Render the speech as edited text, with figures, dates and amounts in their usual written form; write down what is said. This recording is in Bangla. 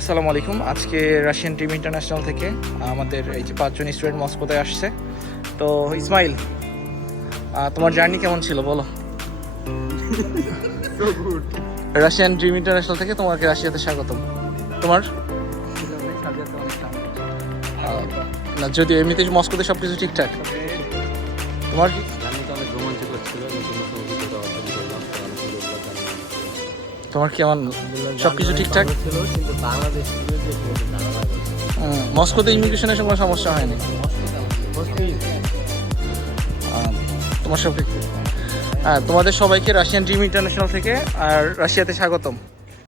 আসসালামু আলাইকুম। আজকে রাশিয়ান টিম ইন্টারন্যাশনাল থেকে আমাদের এই যে 5 জন স্টুডেন্ট মস্কোতে আসছে। তো ইসমাইল, তোমার জার্নি কেমন ছিল বলো? রাশিয়ান ড্রিম ইন্টারন্যাশনাল থেকে তোমাকে রাশিয়াতে স্বাগতম। তোমার না, যদিও এমনিতে মস্কোতে সব কিছু ঠিকঠাক। তোমার কি জার্নিটা অনেক রোমাঞ্চকর ছিল, নতুন নতুন অভিজ্ঞতা অর্জন করলাম। তোমার কেমন সব কিছু ঠিকঠাক ছিল, কিন্তু বাংলাদেশ থেকে যে একটু ঝামেলা হয়েছে। মস্কোতে ইমিগ্রেশনের কোনো সমস্যা হয়নি? তোমার সব ঠিক। হ্যাঁ, তোমাদের সবাইকে রাশিয়ান ড্রিম ইন্টারন্যাশনাল থেকে আর রাশিয়াতে স্বাগতম।